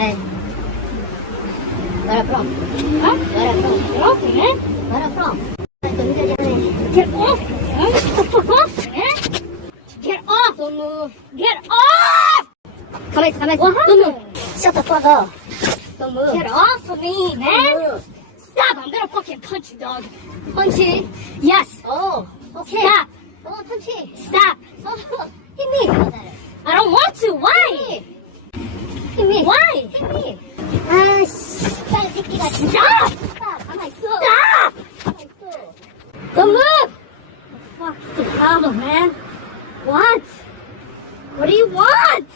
Hey. Where are from? Huh? Where are from? Get off me, man. Where are from? Get off! Get off, man. Get off! Don't move. Get off! Come here, come here. What happened? Don't move. Shut the fuck up. Don't move. Get off of me, man. Stop! I'm gonna fucking punch you, dog. Punch it? Yes. Oh, okay. Stop. Oh, punch it. Stop. Oh, hit me. I don't want to. Why? Hit me. Why? Hit me. Stop. Stop. Stop. Don't move. What the fuck is the problem, man? What? What do you want?